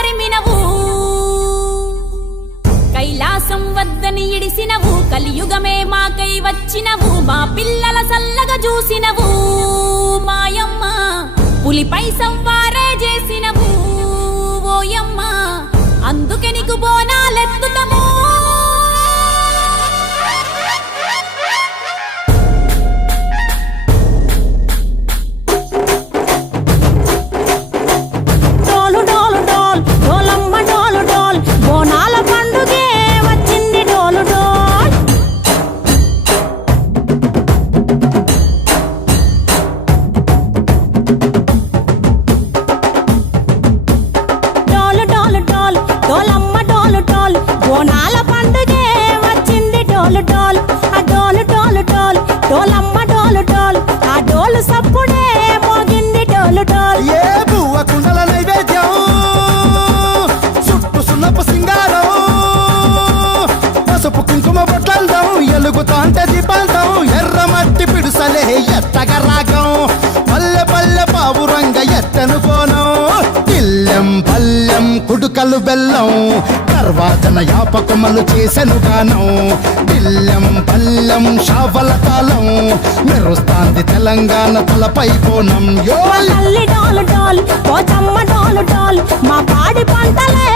తరిమినవు కైలాసం వద్దని ఇడిసినవు కలియుగమే మాకై వచ్చినవు మా పిల్లల సల్లగా చూసినవు మాయమ్మ పులిపై సంవారే చేసినవు ఓయమ్మ అందుకే నీకు బోనాలెత్తుతము బోనాల పండుగే వచ్చింది డోలు డోలు ఆ డోలు డోలు డోలు డోలమ్మ డోలు డోలు ఆ డోలు సప్పుడే మోగింది డోలు డోలు ఏ బువ్వ కుండల నైవేద్యం చుట్టు సున్నపు సింగారం పసుపు కుంకుమ బొట్లందం ఎలుగుతాంటే దీపాంతం ఎర్రమట్టి పిడుసలే ఎత్తగ రాగం పల్లె పల్లె పావురంగ ఎత్తను కోనం ఇల్లెం పల్లెం కుడుకలు బెల్లం తర్వాతన యాపకమలు చేసెను గానం ఇల్లెం పల్లెం షావల కాలం మెరుస్తాంది తెలంగాణ తలపై కోణం డోలు డోలు డోలు ఓ చమ్మ డోలు డోలు మా పాడి పంటలే